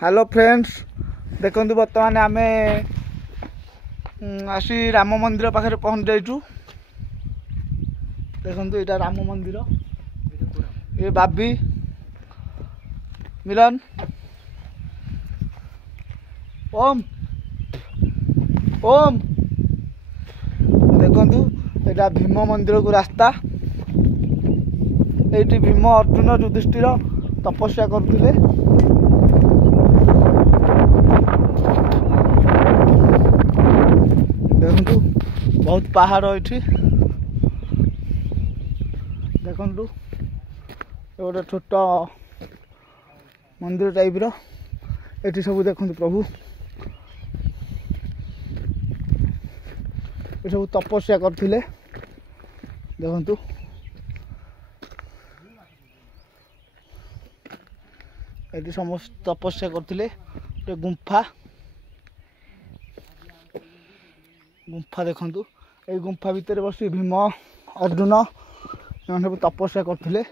Hello friends देखो बर्तमान आम आसी राम मंदिर पाखे पहुँच जाइचु। देखो यहाँ राम मंदिर ये बाबी मिलन ओम ओम देखु यहाँ भीम मंदिर को रास्ता ये भीम अर्जुन युधिष्ठिर तपस्या करते देखु बहुत पहाड़ ये देखु गोटे छोट मंदिर टाइप ये सब देखु प्रभु ये सब तपस्या करते देखु ये समस्त तपस्या करते गुंफा गुंफा देखु ये गुंफा भितर बस भीम अर्जुन सब तपस्या करते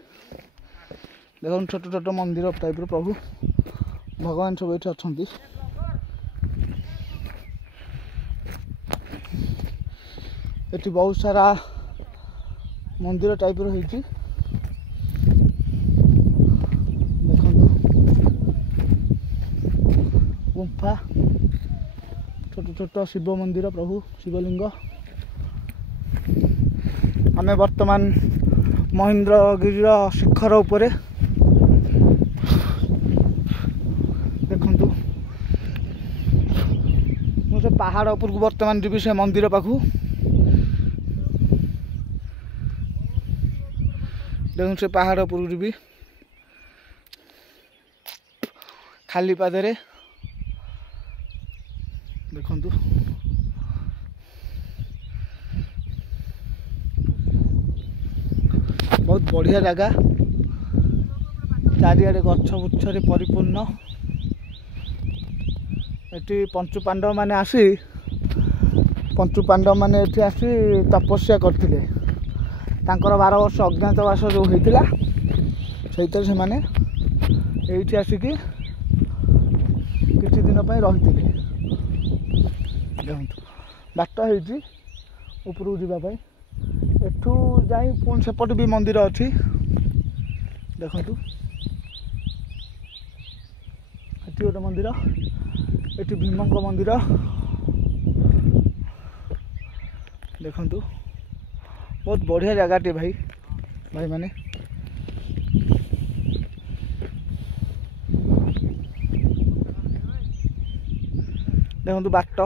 देखो छोट छोट मंदिर टाइप प्रभु भगवान सब ये अच्छा ये बहुत सारा मंदिर टाइप रही गुंफा छोट छोट शिव मंदिर प्रभु शिवलिंग आमे वर्तमान महेंद्रगिरी शिखर उपरे देखु मुझे पहाड़ उपर को वर्तमान जी से मंदिर पाखु देखु से पहाड़ उपर जी खाली पादरे देखु बहुत बढ़िया जगह चारिआडे गछ बुछरे परिपूर्ण ये पंचु पांडव माने आसी तपस्या करते 12 वर्ष अज्ञातवास जो होता से माने ये आसिकी किछि दिन रही देखो बाट हो उपरକୁ ଯିବା ପାଇଁ एठू जाई पुणी सेपट भी मंदिर अच्छी देखु ये गोटे मंदिर ये भीम मंदिर देखु बहुत बढ़िया जगह टे भाई भाई माने देखु बाट